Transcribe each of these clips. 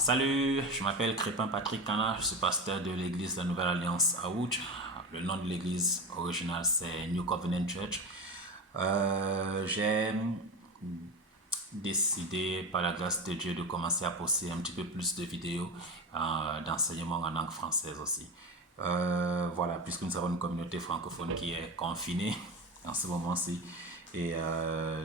Salut, je m'appelle Crépin Patrick Cana, je suis pasteur de l'église de la Nouvelle Alliance à Ouch. Le nom de l'église originale c'est New Covenant Church. J'ai décidé par la grâce de Dieu de commencer à poster un petit peu plus de vidéos d'enseignement en langue française aussi. Voilà, puisque nous avons une communauté francophone qui est confinée en ce moment-ci. Et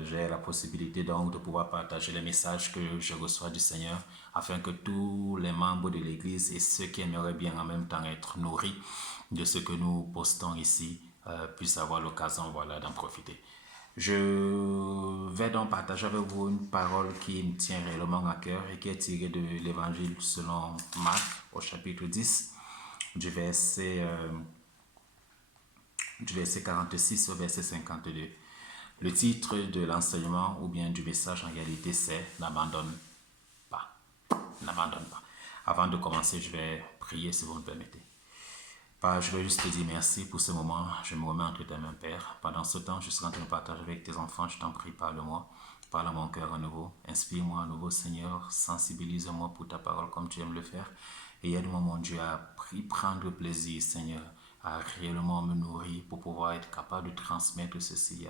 j'ai la possibilité donc de pouvoir partager les messages que je reçois du Seigneur afin que tous les membres de l'Église et ceux qui aimeraient bien en même temps être nourris de ce que nous postons ici puissent avoir l'occasion d'en profiter. Je vais donc partager avec vous une parole qui me tient réellement à cœur et qui est tirée de l'Évangile selon Marc au chapitre 10 du verset 46 au verset 52. Le titre de l'enseignement ou bien du message en réalité c'est « N'abandonne pas ». N'abandonne pas. Avant de commencer, je vais prier si vous me permettez. Père, je vais juste te dire merci pour ce moment. Je me remets entre tes mains, Père. Pendant ce temps, je serai en train de partager avec tes enfants. Je t'en prie, parle-moi. Parle à mon cœur à nouveau. Inspire-moi à nouveau, Seigneur. Sensibilise-moi pour ta parole comme tu aimes le faire. Et aide-moi, mon Dieu, à prendre plaisir, Seigneur, à réellement me nourrir pour pouvoir être capable de transmettre ceci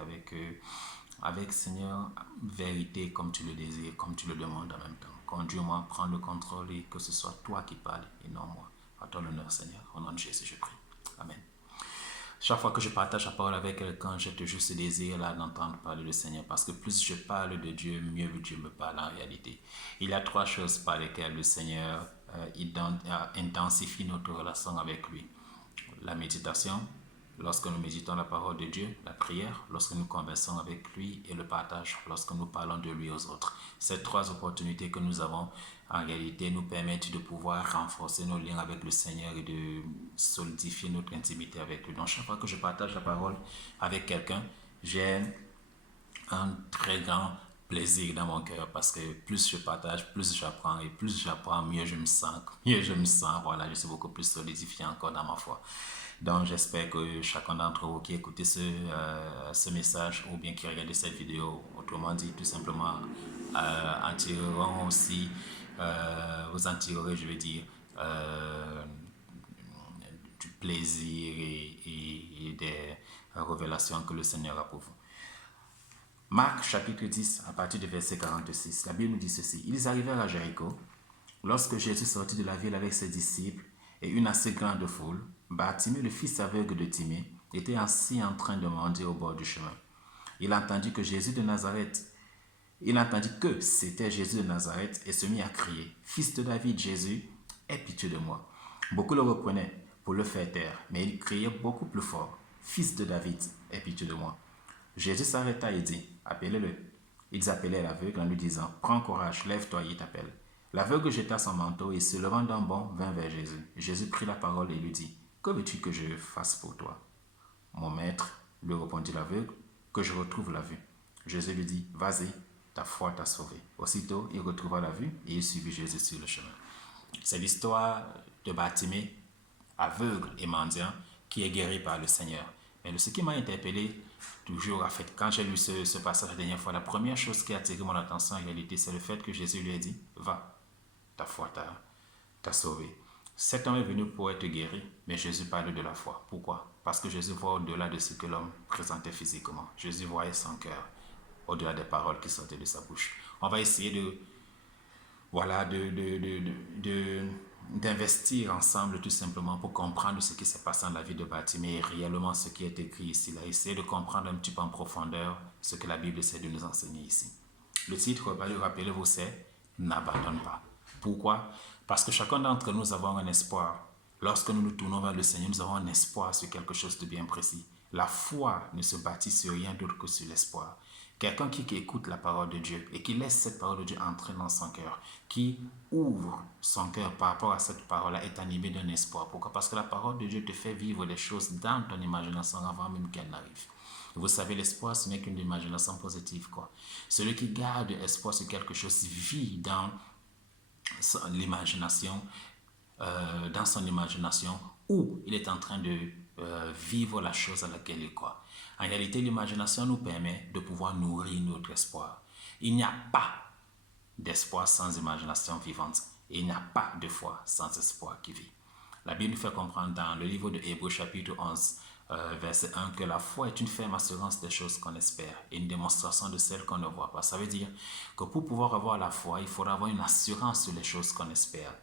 avec Seigneur, vérité comme tu le désires, comme tu le demandes en même temps. Conduis-moi, prends le contrôle et que ce soit toi qui parles et non moi. À ton honneur, Seigneur. Au nom de Jésus, je prie. Amen. Chaque fois que je partage la parole avec quelqu'un, j'ai toujours ce désir là d'entendre parler du Seigneur parce que plus je parle de Dieu, mieux Dieu me parle en réalité. Il y a trois choses par lesquelles le Seigneur intensifie notre relation avec lui. La méditation, lorsque nous méditons la parole de Dieu, la prière, lorsque nous conversons avec lui et le partage, lorsque nous parlons de lui aux autres. Ces trois opportunités que nous avons, en réalité, nous permettent de pouvoir renforcer nos liens avec le Seigneur et de solidifier notre intimité avec lui. Donc, chaque fois que je partage la parole avec quelqu'un, j'ai un très grand plaisir dans mon cœur parce que plus je partage, plus j'apprends et plus j'apprends, mieux je me sens. Mieux je me sens, voilà, je suis beaucoup plus solidifié encore dans ma foi. Donc j'espère que chacun d'entre vous qui écoutez ce message ou bien qui regarde cette vidéo, autrement dit tout simplement, en tireront aussi, vous en tirerez, je veux dire, du plaisir et des révélations que le Seigneur a pour vous. Marc chapitre 10, à partir du verset 46, la Bible nous dit ceci. Ils arrivèrent à Jéricho. Lorsque Jésus sortit de la ville avec ses disciples et une assez grande foule, Bartimée, le fils aveugle de Timée, était assis en train de mendier au bord du chemin. Il entendit que c'était Jésus de Nazareth et se mit à crier, « Fils de David, Jésus, aie pitié de moi. » Beaucoup le reprenaient pour le faire taire, mais il criait beaucoup plus fort, « Fils de David, aie pitié de moi. » Jésus s'arrêta et dit, « Appelez-le. » Ils appelaient l'aveugle en lui disant, « Prends courage, lève-toi, il t'appelle. » L'aveugle jeta son manteau et se levant d'un bond vint vers Jésus. Jésus prit la parole et lui dit, « Que veux-tu que je fasse pour toi ?» « Mon maître, lui répondit l'aveugle, que je retrouve la vue. » Jésus lui dit, « Vas-y, ta foi t'a sauvé. » Aussitôt, il retrouva la vue et il suivit Jésus sur le chemin. C'est l'histoire de Bartimée, aveugle et mendiant, qui est guéri par le Seigneur. Mais ce qui m'a interpellé toujours, en fait, quand j'ai lu ce passage la dernière fois, la première chose qui a attiré mon attention en réalité, c'est le fait que Jésus lui a dit, « Va, ta foi t'a sauvé. » Cet homme est venu pour être guéri, mais Jésus parle de la foi. Pourquoi? Parce que Jésus voit au-delà de ce que l'homme présentait physiquement. Jésus voyait son cœur, au-delà des paroles qui sortaient de sa bouche. On va essayer d'investir ensemble tout simplement pour comprendre ce qui s'est passé dans la vie de Bartimée et réellement ce qui est écrit ici. Là, essayer de comprendre un petit peu en profondeur ce que la Bible essaie de nous enseigner ici. Le titre, rappelez-vous, c'est « N'abandonne pas ». Pourquoi? Parce que chacun d'entre nous avons un espoir. Lorsque nous nous tournons vers le Seigneur, nous avons un espoir sur quelque chose de bien précis. La foi ne se bâtit sur rien d'autre que sur l'espoir. Quelqu'un qui écoute la parole de Dieu et qui laisse cette parole de Dieu entrer dans son cœur, qui ouvre son cœur par rapport à cette parole-là, est animé d'un espoir. Pourquoi? Parce que la parole de Dieu te fait vivre des choses dans ton imagination avant même qu'elle n'arrive. Vous savez, l'espoir, ce n'est qu'une imagination positive, quoi. Celui qui garde espoir sur quelque chose vit dans l'imagination, dans son imagination, où il est en train de vivre la chose à laquelle il croit. En réalité, l'imagination nous permet de pouvoir nourrir notre espoir. Il n'y a pas d'espoir sans imagination vivante. Et il n'y a pas de foi sans espoir qui vit. La Bible nous fait comprendre dans le livre de Hébreux chapitre 11, verset 1, que la foi est une ferme assurance des choses qu'on espère et une démonstration de celles qu'on ne voit pas. Ça veut dire que pour pouvoir avoir la foi, il faudra avoir une assurance sur les choses qu'on espère.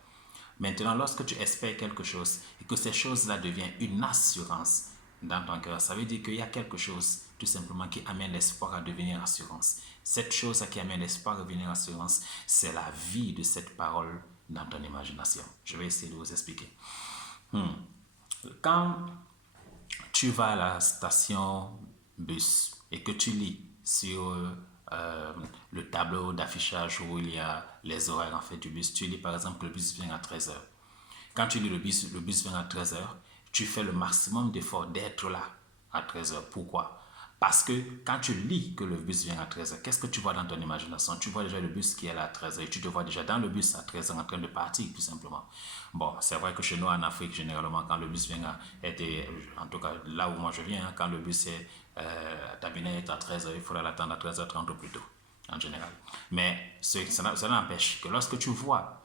Maintenant, lorsque tu espères quelque chose et que ces choses-là deviennent une assurance dans ton cœur, ça veut dire qu'il y a quelque chose tout simplement qui amène l'espoir à devenir assurance. Cette chose qui amène l'espoir à devenir assurance, c'est la vie de cette parole dans ton imagination. Je vais essayer de vous expliquer. Quand tu vas à la station bus et que tu lis sur le tableau d'affichage où il y a les horaires en fait du bus, tu lis par exemple que le bus vient à 13h. Quand tu lis le bus vient à 13h, tu fais le maximum d'efforts d'être là à 13h. Pourquoi? Parce que quand tu lis que le bus vient à 13h, qu'est-ce que tu vois dans ton imagination? Tu vois déjà le bus qui est là à 13h et tu te vois déjà dans le bus à 13h en train de partir tout simplement. Bon, c'est vrai que chez nous en Afrique, généralement, quand le bus vient à être, en tout cas là où moi je viens, quand le bus est terminé à 13h, il faudra l'attendre à 13h30 ou plus tôt, en général. Mais cela n'empêche que lorsque tu vois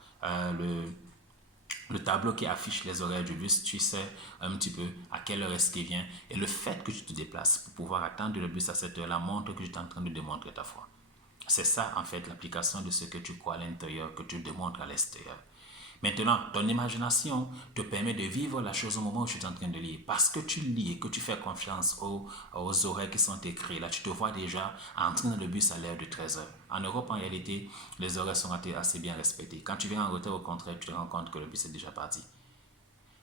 le tableau qui affiche les horaires du bus, tu sais un petit peu à quelle heure est-ce qu'il vient. Et le fait que tu te déplaces pour pouvoir attendre le bus à cette heure-là montre que tu es en train de démontrer ta foi. C'est ça, en fait, l'application de ce que tu crois à l'intérieur, que tu démontres à l'extérieur. Maintenant, ton imagination te permet de vivre la chose au moment où tu es en train de lire. Parce que tu lis et que tu fais confiance aux horaires qui sont écrits, là, tu te vois déjà entrer dans le bus à l'heure de 13h. En Europe, en réalité, les horaires sont assez bien respectés. Quand tu viens en retard, au contraire, tu te rends compte que le bus est déjà parti.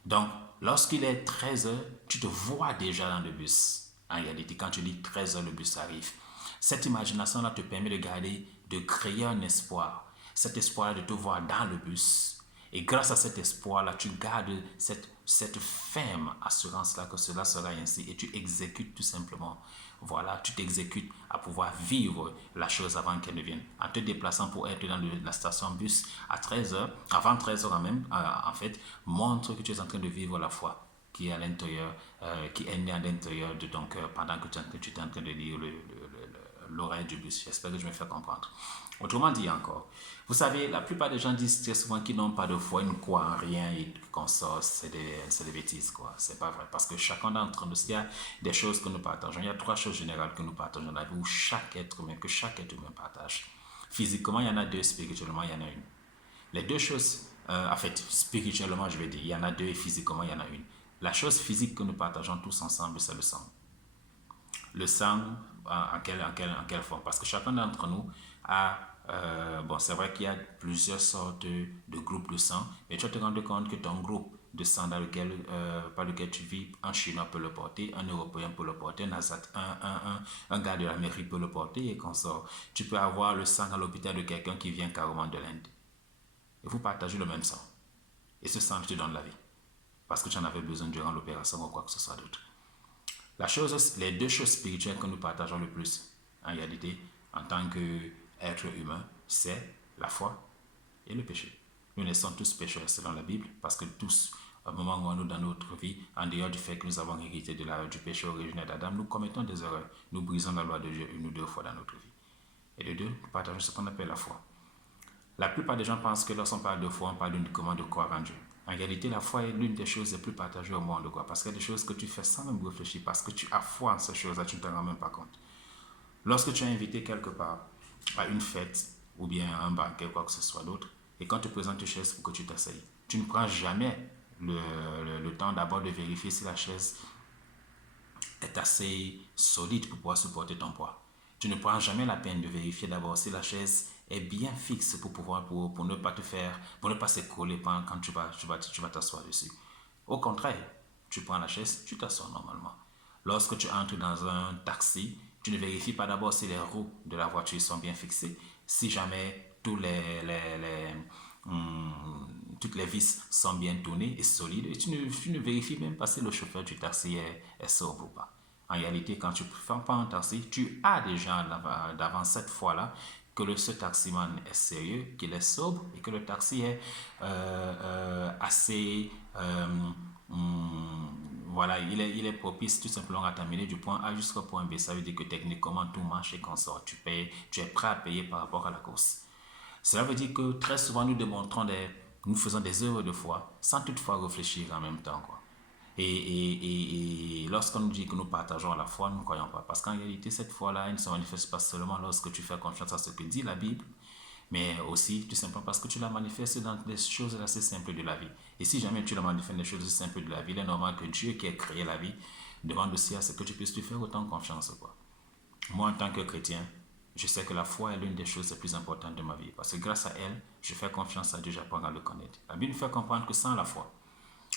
Donc, lorsqu'il est 13h, tu te vois déjà dans le bus. En réalité, quand tu lis 13h, le bus arrive. Cette imagination-là te permet de créer un espoir. Cet espoir-là de te voir dans le bus. Et grâce à cet espoir-là, tu gardes cette ferme assurance-là que cela sera ainsi et tu exécutes tout simplement. Voilà, tu t'exécutes à pouvoir vivre la chose avant qu'elle ne vienne. En te déplaçant pour être dans la station bus à 13h, avant 13h même, en fait, montre que tu es en train de vivre la foi qui est à l'intérieur, qui est née à l'intérieur de ton cœur pendant que tu es en train de lire l'oreille du bus. J'espère que je me fais comprendre. Autrement dit encore, vous savez, la plupart des gens disent très souvent qu'ils n'ont pas de foi, ils ne croient en rien et qu'on sort, c'est des bêtises, quoi. C'est pas vrai. Parce que chacun d'entre nous, il y a des choses que nous partageons. Il y a trois choses générales que nous partageons dans la vie, où chaque être humain partage. Physiquement, il y en a deux, spirituellement, il y en a une. Les deux choses, en fait, spirituellement, je vais dire, il y en a deux et physiquement, il y en a une. La chose physique que nous partageons tous ensemble, c'est le sang. Le sang, en quelle forme? Parce que chacun d'entre nous a, bon, c'est vrai qu'il y a plusieurs sortes de groupes de sang, mais tu vas te rendre compte que ton groupe de sang par lequel tu vis, un Chinois peut le porter, un Européen peut le porter, un gars de l'Amérique peut le porter et qu'on sort. Tu peux avoir le sang à l'hôpital de quelqu'un qui vient carrément de l'Inde. Et vous partagez le même sang. Et ce sang te donne la vie. Parce que tu en avais besoin durant l'opération ou quoi que ce soit d'autre. Les deux choses spirituelles que nous partageons le plus, en réalité, en tant qu'être humain, c'est la foi et le péché. Nous naissons tous pécheurs selon la Bible, parce que tous, à un moment ou à un autre dans notre vie, en dehors du fait que nous avons hérité du péché originel d'Adam, nous commettons des erreurs. Nous brisons la loi de Dieu une ou deux fois dans notre vie. Et de deux, nous partageons ce qu'on appelle la foi. La plupart des gens pensent que lorsqu'on parle de foi, on parle uniquement de croire en Dieu. En réalité, la foi est l'une des choses les plus partagées au monde, quoi, parce qu'il y a des choses que tu fais sans même réfléchir, parce que tu as foi en ces choses-là, tu ne t'en rends même pas compte. Lorsque tu es invité quelque part, à une fête, ou bien à un banquet, quoi que ce soit d'autre, et quand tu présentes une chaise pour que tu t'asseyes, tu ne prends jamais le temps d'abord de vérifier si la chaise est assez solide pour pouvoir supporter ton poids. Tu ne prends jamais la peine de vérifier d'abord si la chaise est bien fixe pour ne pas pour ne pas s'écrouler quand tu vas t'asseoir dessus. Au contraire, tu prends la chaise, tu t'assois normalement. Lorsque tu entres dans un taxi, tu ne vérifies pas d'abord si les roues de la voiture sont bien fixées, si jamais toutes les vis sont bien tournées et solides, et tu ne vérifies même pas si le chauffeur du taxi est sobre ou pas. En réalité, quand tu prends un taxi, tu as déjà d'avant cette fois-là que ce taximan est sérieux, qu'il est sobre et que le taxi est assez... voilà, il est propice tout simplement à t'amener du point A jusqu'au point B. Ça veut dire que techniquement, tout marche et qu'on sort. Tu es prêt à payer par rapport à la course. Cela veut dire que très souvent, nous démontrons Nous faisons des œuvres de foi sans toutefois réfléchir en même temps, quoi. Et lorsqu'on nous dit que nous partageons la foi, nous ne croyons pas. Parce qu'en réalité, cette foi-là, elle ne se manifeste pas seulement lorsque tu fais confiance à ce que dit la Bible, mais aussi tout simplement parce que tu la manifestes dans des choses assez simples de la vie. Et si jamais tu la manifestes dans des choses assez simples de la vie, il est normal que Dieu qui a créé la vie demande aussi à ce que tu puisses lui faire autant confiance, quoi. Moi, en tant que chrétien, je sais que la foi est l'une des choses les plus importantes de ma vie. Parce que grâce à elle, je fais confiance à Dieu, j'apprends à le connaître. La Bible nous fait comprendre que sans la foi,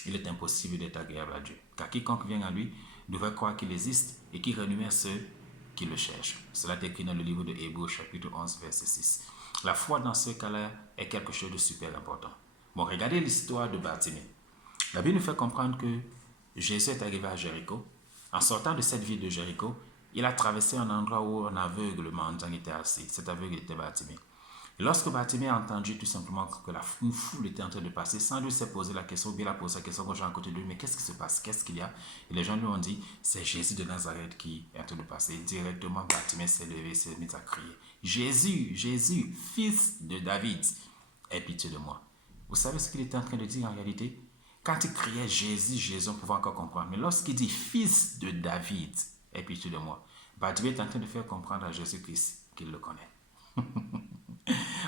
il est impossible d'être agréable à Dieu. Car quiconque vient à lui devrait croire qu'il existe et qu'il rémunère ceux qui le cherchent. Cela est écrit dans le livre de Hébreux, chapitre 11, verset 6. La foi, dans ce cas-là, est quelque chose de super important. Bon, regardez l'histoire de Bartimée. La Bible nous fait comprendre que Jésus est arrivé à Jéricho. En sortant de cette ville de Jéricho, il a traversé un endroit où un aveugle mendiant était assis. Cet aveugle était Bartimée. Et lorsque Bartimée a entendu tout simplement que une foule était en train de passer, sans lui s'est posé la question, ou bien il a posé la question aux gens à côté de lui, mais qu'est-ce qui se passe? Qu'est-ce qu'il y a? Et les gens lui ont dit, c'est Jésus de Nazareth qui est en train de passer. Directement, Bartimée s'est levé, s'est mis à crier, Jésus, Jésus, fils de David, aie pitié de moi. Vous savez ce qu'il était en train de dire en réalité? Quand il criait Jésus, Jésus, on pouvait encore comprendre. Mais lorsqu'il dit fils de David, aie pitié de moi, Bartimée est en train de faire comprendre à Jésus-Christ qu'il le connaît.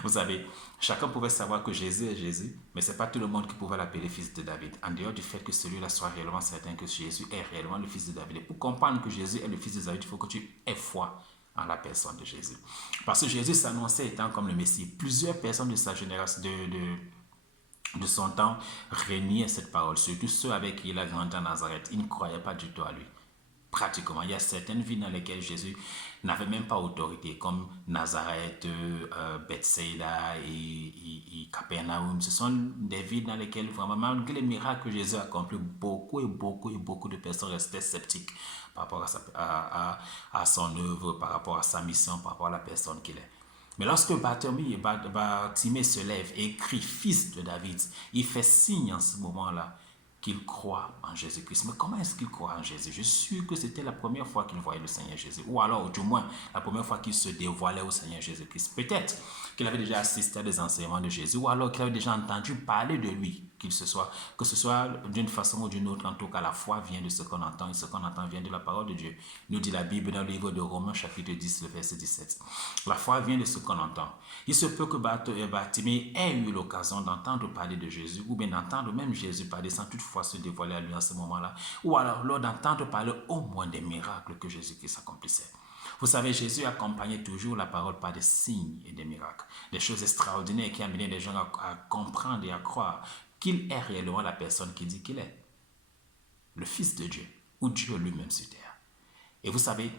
Vous savez, chacun pouvait savoir que Jésus est Jésus, mais ce n'est pas tout le monde qui pouvait l'appeler fils de David, en dehors du fait que celui-là soit réellement certain que Jésus est réellement le fils de David. Et pour comprendre que Jésus est le fils de David, il faut que tu aies foi en la personne de Jésus. Parce que Jésus s'annonçait étant comme le Messie. Plusieurs personnes de sa génération, de son temps, reniaient cette parole, surtout ceux avec qui il a grandi en Nazareth. Ils ne croyaient pas du tout à lui. Pratiquement, il y a certaines villes dans lesquelles Jésus n'avait même pas autorité, comme Nazareth, Bethsaida et Capernaum. Ce sont des villes dans lesquelles, vraiment, malgré les miracles que Jésus a accomplis, beaucoup de personnes restaient sceptiques par rapport à son œuvre, par rapport à sa mission, par rapport à la personne qu'il est. Mais lorsque Bartimée se lève et crie fils de David, il fait signe en ce moment-là qu'il croit en Jésus-Christ. Mais comment est-ce qu'il croit en Jésus? Je suis sûr que c'était la première fois qu'il voyait le Seigneur Jésus, ou alors du moins la première fois qu'il se dévoilait au Seigneur Jésus-Christ. Peut-être qu'il avait déjà assisté à des enseignements de Jésus, ou alors qu'il avait déjà entendu parler de lui, que ce soit d'une façon ou d'une autre. En tout cas, la foi vient de ce qu'on entend, et ce qu'on entend vient de la parole de Dieu. Nous dit la Bible dans le livre de Romains, chapitre 10, le verset 17. La foi vient de ce qu'on entend. Il se peut que Bartimée ait eu l'occasion d'entendre parler de Jésus, ou bien d'entendre même Jésus parler sans toutefois se dévoiler à lui en ce moment-là, ou alors lors d'entendre parler au moins des miracles que Jésus-Christ accomplissait. Vous savez, Jésus accompagnait toujours la parole par des signes et des miracles, des choses extraordinaires qui amenaient les gens à comprendre et à croire qu'il est réellement la personne qui dit qu'il est, le Fils de Dieu, ou Dieu lui-même sur terre. Et vous savez,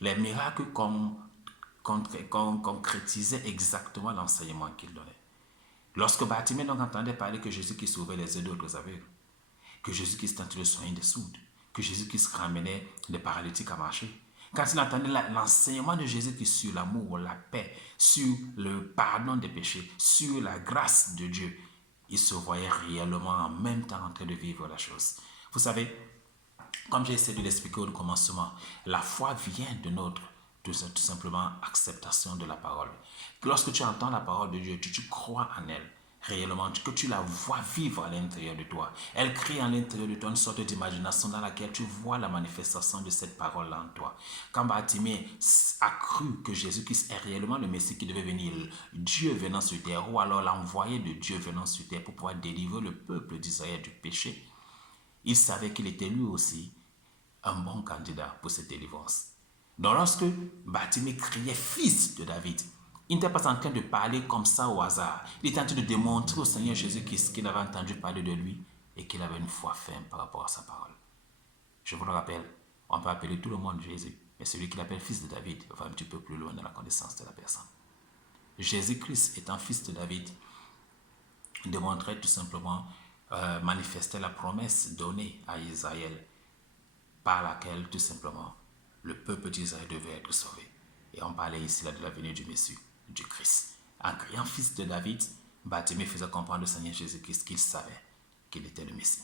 les miracles concrétisaient exactement l'enseignement qu'il donnait. Lorsque Bartimée donc entendait parler que Jésus qui sauvait les yeux d'autres aveugles, que Jésus qui tentait de soigner des sourds, que Jésus qui ramenait les paralytiques à marcher, quand il entendait l'enseignement de Jésus qui sur l'amour, la paix, sur le pardon des péchés, sur la grâce de Dieu, il se voyait réellement en même temps en train de vivre la chose. Vous savez, comme j'ai essayé de l'expliquer au commencement, la foi vient de notre tout simplement acceptation de la parole. Lorsque tu entends la parole de Dieu, tu crois en elle réellement, que tu la vois vivre à l'intérieur de toi. Elle crée à l'intérieur de toi une sorte d'imagination dans laquelle tu vois la manifestation de cette parole-là en toi. Quand Bartimée a cru que Jésus-Christ est réellement le Messie qui devait venir, Dieu venant sur terre, ou alors l'envoyé de Dieu venant sur terre pour pouvoir délivrer le peuple d'Israël du péché, il savait qu'il était lui aussi un bon candidat pour cette délivrance. Donc lorsque Bartimée criait fils de David, il n'était pas en train de parler comme ça au hasard. Il était en train de démontrer au Seigneur Jésus-Christ qu'il avait entendu parler de lui et qu'il avait une foi ferme par rapport à sa parole. Je vous le rappelle, on peut appeler tout le monde Jésus, mais celui qui l'appelle fils de David va un petit peu plus loin dans la connaissance de la personne. Jésus-Christ étant fils de David, démontrait tout simplement, manifestait la promesse donnée à Israël par laquelle tout simplement le peuple d'Israël devait être sauvé. Et on parlait ici là de la venue du Messie, du Christ. En criant fils de David, Bartimée faisait comprendre au Seigneur Jésus-Christ qu'il savait qu'il était le Messie.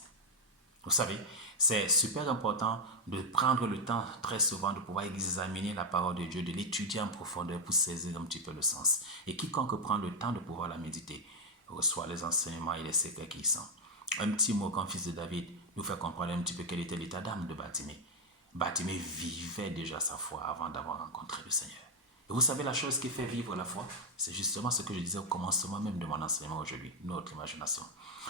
Vous savez, c'est super important de prendre le temps très souvent de pouvoir examiner la parole de Dieu, de l'étudier en profondeur pour saisir un petit peu le sens. Et quiconque prend le temps de pouvoir la méditer reçoit les enseignements et les secrets qui y sont. Un petit mot comme fils de David nous fait comprendre un petit peu quel était l'état d'âme de Bartimée. Bartimée vivait déjà sa foi avant d'avoir rencontré le Seigneur. Et vous savez, la chose qui fait vivre la foi, c'est justement ce que je disais au commencement même de mon enseignement aujourd'hui, notre imagination.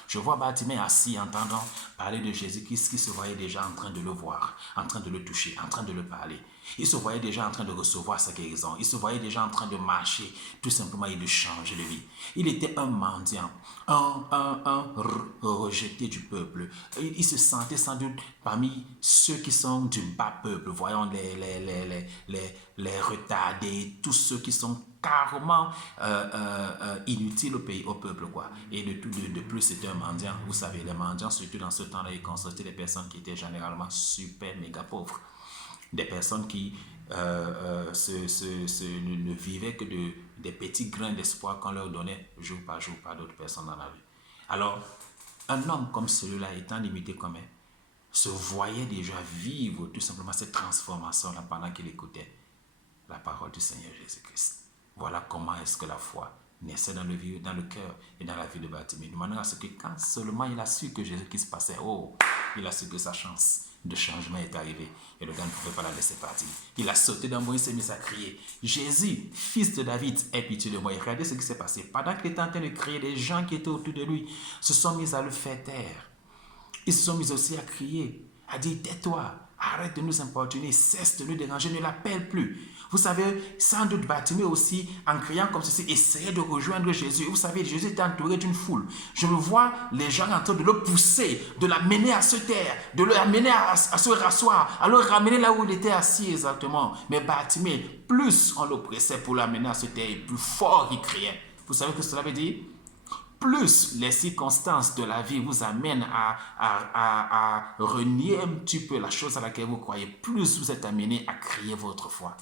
Je vois Bartimée assis, entendant parler de Jésus-Christ, qui se voyait déjà en train de le voir, en train de le toucher, en train de le parler. Il se voyait déjà en train de recevoir sa guérison. Il se voyait déjà en train de marcher, tout simplement, et de changer de vie. Il était un mendiant, un rejeté du peuple. Il se sentait sans doute parmi ceux qui sont du bas peuple, voyons les retardés, tous ceux qui sont carrément inutiles au peuple, quoi. Et de plus, c'était un mendiant. Vous savez, les mendiants, surtout dans ce temps-là, ils constituaient des personnes qui étaient généralement super méga pauvres. Des personnes qui ne vivaient que des petits grains d'espoir qu'on leur donnait jour par d'autres personnes dans la vie. Alors, un homme comme celui-là, étant limité comme elle, se voyait déjà vivre tout simplement cette transformation-là pendant qu'il écoutait la parole du Seigneur Jésus-Christ. Voilà comment est-ce que la foi naissait dans le cœur et dans la vie de Bartimée. De manière à ce que quand seulement il a su que Jésus-Christ passait, il a su que sa chance de changement est arrivée et le gars ne pouvait pas la laisser partir. Il a sauté d'un bond, il s'est mis à crier, Jésus, fils de David, aie pitié de moi. Et regardez ce qui s'est passé. Pendant qu'il était en train de crier, les gens qui étaient autour de lui se sont mis à le faire taire. Ils se sont mis aussi à crier, à dire, tais-toi, arrête de nous importuner, cesse de nous déranger, ne l'appelle plus. Vous savez, sans doute Bartimée aussi, en criant comme ceci, essayait de rejoindre Jésus. Vous savez, Jésus était entouré d'une foule. Je me vois les gens en train de le pousser, de l'amener à se taire, de l'amener à se rasseoir, à le ramener là où il était assis exactement. Mais Bartimée, plus on le pressait pour l'amener à se taire, plus fort il criait. Vous savez ce que cela veut dire? Plus les circonstances de la vie vous amènent à renier un petit peu la chose à laquelle vous croyez, plus vous êtes amené à crier votre foi.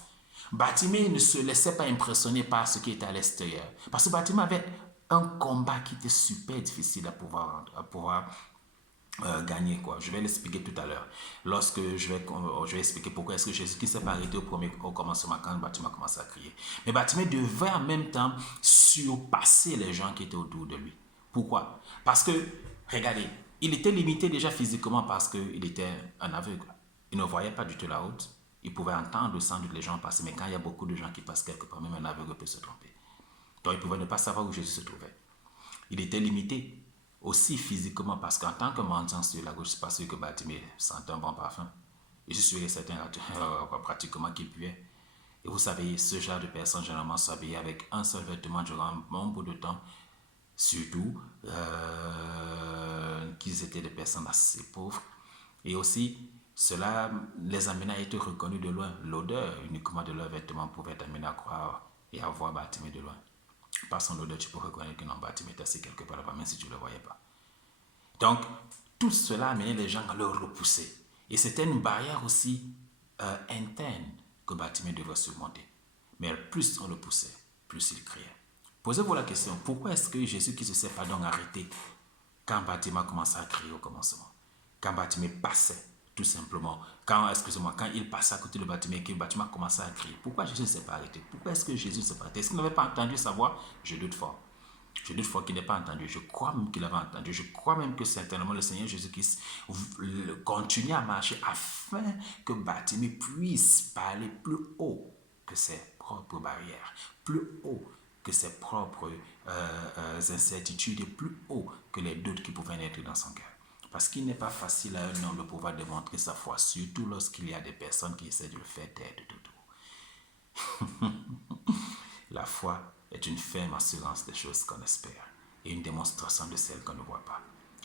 Bartimée ne se laissait pas impressionner par ce qui était à l'extérieur. Parce que Bartimée avait un combat qui était super difficile à pouvoir gagner, quoi. Je vais l'expliquer tout à l'heure. Lorsque je vais expliquer pourquoi est-ce que Jésus qui s'est pas arrêté au commencement quand Bartimée a commencé à crier. Mais Bartimée devait en même temps surpasser les gens qui étaient autour de lui. Pourquoi? Parce que, regardez, il était limité déjà physiquement parce qu'il était un aveugle. Il ne voyait pas du tout la route. Il pouvait entendre sans doute les gens passer, mais quand il y a beaucoup de gens qui passent quelque part, même un aveugle peut se tromper. Donc il pouvait ne pas savoir où Jésus se trouvait. Il était limité aussi physiquement parce qu'en tant que mendiant sur la gauche, c'est pas sûr que Bartimée sentait un bon parfum. Et je suis sûr et certain pratiquement qu'il puait. Et vous savez, ce genre de personnes généralement s'habillaient avec un seul vêtement durant un bon bout de temps, surtout qu'ils étaient des personnes assez pauvres. Et aussi, cela les amenait à être reconnus de loin. L'odeur uniquement de leurs vêtements pouvait t'amener à croire et à voir Bartimée de loin. Par son odeur, tu peux reconnaître que non, Bartimée est assis quelque part là-bas, même si tu ne le voyais pas. Donc, tout cela amenait les gens à le repousser. Et c'était une barrière aussi interne que Bartimée devait surmonter. Mais plus on le poussait, plus il criait. Posez-vous la question, pourquoi est-ce que Jésus qui se s'est pas donc arrêté quand Bartimée a commencé à crier au commencement? Quand Bartimée passait, tout simplement, quand il passait à côté de Bartimée et que Bartimée a commencé à crier, pourquoi Jésus ne s'est pas arrêté? Pourquoi est-ce que Jésus ne s'est pas arrêté? Est-ce qu'il n'avait pas entendu sa voix? Je doute fort. Je doute fort qu'il n'ait pas entendu. Je crois même qu'il avait entendu. Je crois même que certainement le Seigneur Jésus-Christ continue à marcher afin que Bartimée puisse parler plus haut que ses propres barrières, plus haut que ses propres incertitudes et plus haut que les doutes qui pouvaient naître dans son cœur. Parce qu'il n'est pas facile à un homme de pouvoir démontrer sa foi, surtout lorsqu'il y a des personnes qui essaient de le faire taire de tout. La foi est une ferme assurance des choses qu'on espère et une démonstration de celles qu'on ne voit pas.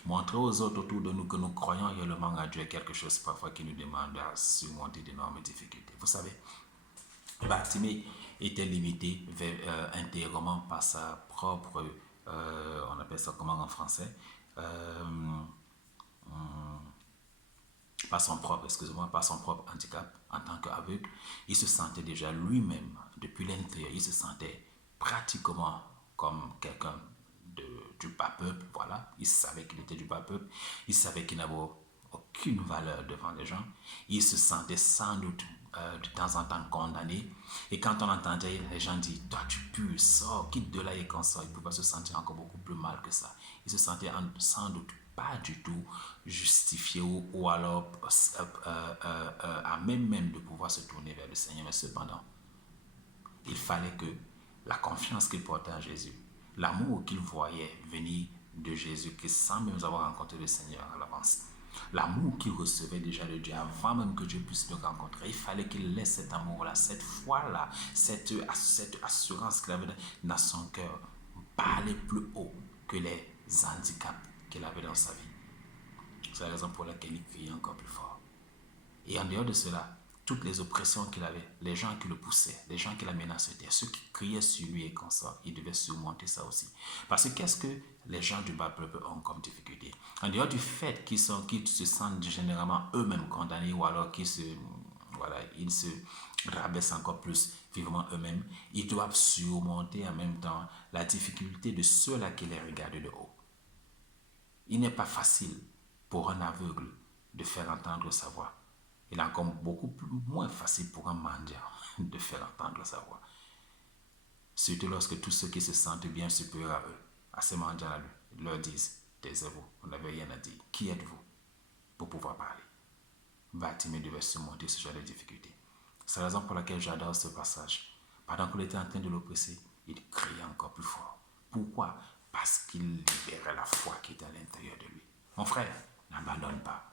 Montrer aux autres autour de nous que nous croyons réellement à Dieu est quelque chose parfois qui nous demande à surmonter d'énormes difficultés. Vous savez, Bartimée était limité intérieurement par sa propre, on appelle ça comment en français, par son propre handicap en tant qu'aveugle. Il se sentait déjà lui-même, depuis l'intérieur, il se sentait pratiquement comme quelqu'un du bas peuple, voilà. Il savait qu'il était du bas peuple, il savait qu'il n'avait aucune valeur devant les gens. Il se sentait sans doute de temps en temps condamné. Et quand on entendait les gens dire, toi tu pues, sors, quitte de là et qu'on sort, il pouvait se sentir encore beaucoup plus mal que ça. Il se sentait sans doute pas du tout justifié ou alors à même de pouvoir se tourner vers le Seigneur. Mais cependant, il fallait que la confiance qu'il portait en Jésus, l'amour qu'il voyait venir de Jésus, que sans même avoir rencontré le Seigneur à l'avance, l'amour qu'il recevait déjà de Dieu avant même que Dieu puisse le rencontrer, il fallait qu'il laisse cet amour-là, cette foi-là, cette assurance qu'il avait dans son cœur, parler plus haut que les handicaps qu'il avait dans sa vie. C'est la raison pour laquelle il criait encore plus fort. Et en dehors de cela, toutes les oppressions qu'il avait, les gens qui le poussaient, les gens qui la menaçaient, ceux qui criaient sur lui et comme ça, il devait surmonter ça aussi. Parce que qu'est-ce que les gens du bas peuple ont comme difficulté? En dehors du fait qu'ils se sentent généralement eux-mêmes condamnés ou alors qu'ils se rabaissent encore plus vivement eux-mêmes, ils doivent surmonter en même temps la difficulté de ceux-là qui les regardent de haut. Il n'est pas facile pour un aveugle de faire entendre sa voix. Il est encore beaucoup moins facile pour un mendiant de faire entendre sa voix. Surtout lorsque tous ceux qui se sentent bien supérieurs à eux, à ces mendiants-là, leur disent, taisez-vous, vous n'avez rien à dire. Qui êtes-vous pour pouvoir parler? Bartimée devait surmonter ce genre de difficultés. C'est la raison pour laquelle j'adore ce passage. Pendant qu'il était en train de l'oppresser, il criait encore plus fort. Pourquoi? Parce qu'il libérait la foi qui était à l'intérieur de lui. Mon frère, n'abandonne pas.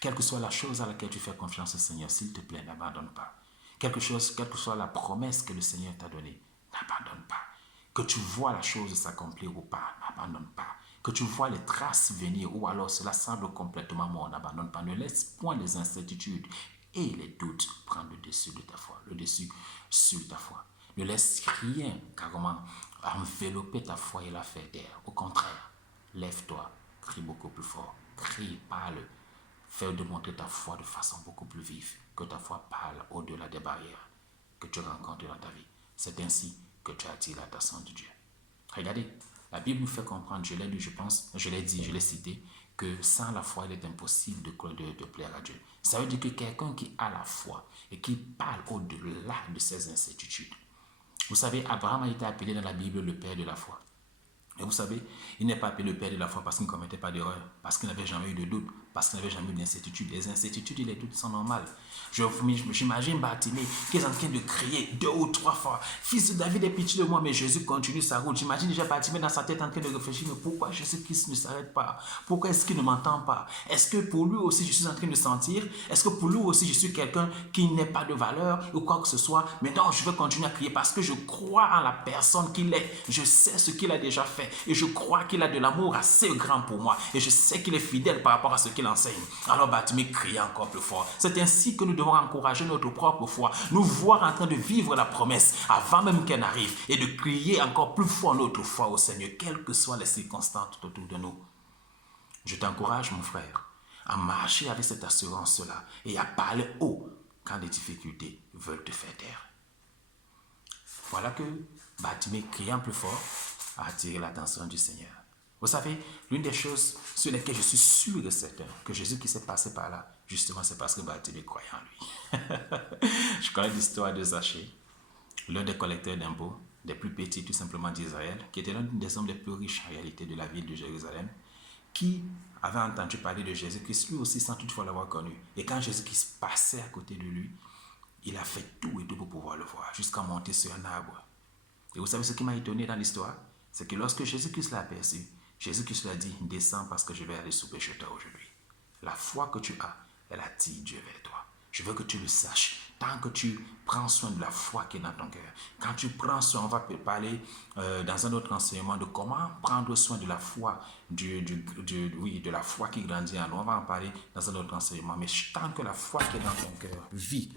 Quelle que soit la chose à laquelle tu fais confiance au Seigneur, s'il te plaît, n'abandonne pas. Quelle que soit la promesse que le Seigneur t'a donnée, n'abandonne pas. Que tu vois la chose s'accomplir ou pas, n'abandonne pas. Que tu vois les traces venir ou alors cela semble complètement mort, n'abandonne pas. Ne laisse point les incertitudes et les doutes prendre le dessus de ta foi, le dessus sur ta foi. Ne laisse rien carrément envelopper ta foi et la faire taire. Au contraire, lève-toi, crie beaucoup plus fort, crie, parle. Fais démontrer ta foi de façon beaucoup plus vive, que ta foi parle au-delà des barrières que tu rencontres dans ta vie. C'est ainsi que tu attires l'attention de Dieu. Regardez, la Bible nous fait comprendre, je l'ai lu, je pense, je l'ai cité, que sans la foi, il est impossible de plaire à Dieu. Ça veut dire que quelqu'un qui a la foi et qui parle au-delà de ses incertitudes. Vous savez, Abraham a été appelé dans la Bible le père de la foi. Et vous savez, il n'est pas appelé le père de la foi parce qu'il ne commettait pas d'erreur, parce qu'il n'avait jamais eu de doute, parce qu'il n'avait jamais eu d'incertitude. Les incertitudes et les doutes sont normales. J'imagine Bartimée qui est en train de crier 2 ou 3 fois, Fils de David, aie pitié de moi, mais Jésus continue sa route. J'imagine déjà Bartimée dans sa tête en train de réfléchir, mais pourquoi Jésus-Christ ne s'arrête pas? Pourquoi est-ce qu'il ne m'entend pas? Est-ce que pour lui aussi je suis en train de sentir? Est-ce que pour lui aussi je suis quelqu'un qui n'est pas de valeur ou quoi que ce soit? Mais non, je vais continuer à crier parce que je crois en la personne qu'il est. Je sais ce qu'il a déjà fait et je crois qu'il a de l'amour assez grand pour moi et je sais qu'il est fidèle par rapport à ce qu'il enseigne. Alors Bartimée crie encore plus fort. C'est ainsi que nous devons encourager notre propre foi, nous voir en train de vivre la promesse avant même qu'elle arrive et de crier encore plus fort notre foi au Seigneur, quelles que soient les circonstances autour de nous. Je t'encourage, mon frère, à marcher avec cette assurance-là et à parler haut quand les difficultés veulent te faire taire. Voilà que Bartimée, criant plus fort, a attiré l'attention du Seigneur. Vous savez, l'une des choses sur lesquelles je suis sûr et certain que Jésus qui s'est passé par là, justement, c'est parce que Bartimée croyait en lui. Je connais l'histoire de Zachée, l'un des collecteurs d'impôts, des plus petits tout simplement d'Israël, qui était l'un des hommes les plus riches en réalité de la ville de Jérusalem, qui avait entendu parler de Jésus-Christ, lui aussi sans toutefois l'avoir connu. Et quand Jésus-Christ passait à côté de lui, il a fait tout et tout pour pouvoir le voir, jusqu'à monter sur un arbre. Et vous savez ce qui m'a étonné dans l'histoire? C'est que lorsque Jésus-Christ l'a aperçu, Jésus-Christ lui a dit, descends parce que je vais aller souper chez toi aujourd'hui. La foi que tu as, elle attire Dieu vers toi. Je veux que tu le saches. Tant que tu prends soin de la foi qui est dans ton cœur, quand tu prends soin, on va parler dans un autre enseignement de comment prendre soin de la foi, de la foi qui grandit en nous. On va en parler dans un autre enseignement. Mais tant que la foi qui est dans ton cœur vit,